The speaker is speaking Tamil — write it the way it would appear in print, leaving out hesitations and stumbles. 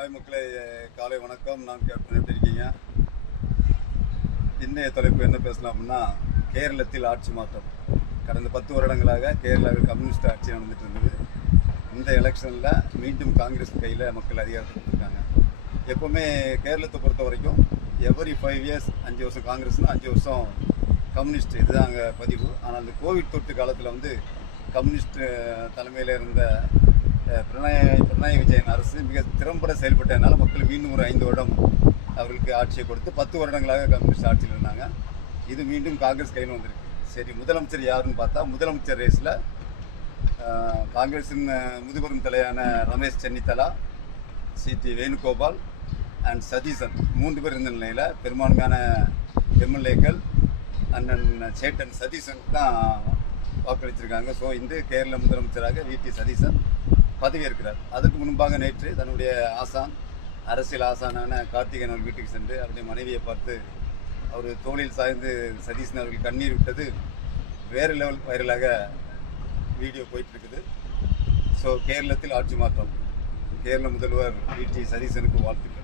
ஹாய் மக்களே, காலை வணக்கம். நான் கேப்டன். எப்படி இருக்கீங்க? இன்றைய தலைப்பு என்ன பேசலாம் அப்படின்னா, கேரளத்தில் ஆட்சி மாற்றம். கடந்த 10 வருடங்களாக கேரளாவில் கம்யூனிஸ்ட் ஆட்சி நடந்துட்டு இருந்தது. இந்த எலெக்ஷனில் மீண்டும் காங்கிரஸ் கையில் மக்கள் அதிகாரத்தை கொடுத்துருக்காங்க. எப்போவுமே கேரளத்தை பொறுத்த வரைக்கும் எவரி 5 இயர்ஸ் 5 வருஷம் காங்கிரஸ்னால் 5 வருஷம் கம்யூனிஸ்ட், இதுதான் அங்கே பதிவு. ஆனால் அந்த கோவிட் தொற்று காலத்தில் கம்யூனிஸ்ட் தலைமையில் இருந்த பினராயி விஜயன் அரசு மிக திறம்பட செயல்பட்டதுனால மக்கள் மீண்டும் ஒரு 5 வருடம் அவர்களுக்கு ஆட்சியை கொடுத்து 10 வருடங்களாக கம்யூனிஸ்ட் ஆட்சியில் இருந்தாங்க. இது மீண்டும் காங்கிரஸ் கையில் வந்திருக்கு. சரி, முதலமைச்சர் யாருன்னு பார்த்தா, முதலமைச்சர் ரேஸில் காங்கிரஸின் முதுபெரும் தலையான ரமேஷ் சென்னித்தலா, சி.டி. வேணுகோபால் அண்ட் சதீசன் 3 பேர் இருந்த நிலையில் பெரும்பான்மையான எம்எல்ஏக்கள் அண்ணன் சேட்டன் சதீசன் தான் வாக்களிச்சிருக்காங்க. ஸோ இந்த கேரள முதலமைச்சராக வி.டி. சதீசன் பதவியேற்கிறார். அதற்கு முன்பாக நேற்று தன்னுடைய அரசியல் ஆசானான கார்த்திகேயன் அவர்கள் வீட்டுக்கு சென்று அவருடைய மனைவியை பார்த்து அவர் தோளில் சாய்ந்து சதீசன் அவர்கள் கண்ணீர் விட்டது வேறு லெவல் வைரலாக வீடியோ போயிட்டுருக்குது. ஸோ கேரளத்தில் ஆட்சி மாற்றம். கேரள முதல்வர் வி.டி. சதீசனுக்கு வாழ்த்துக்கள்.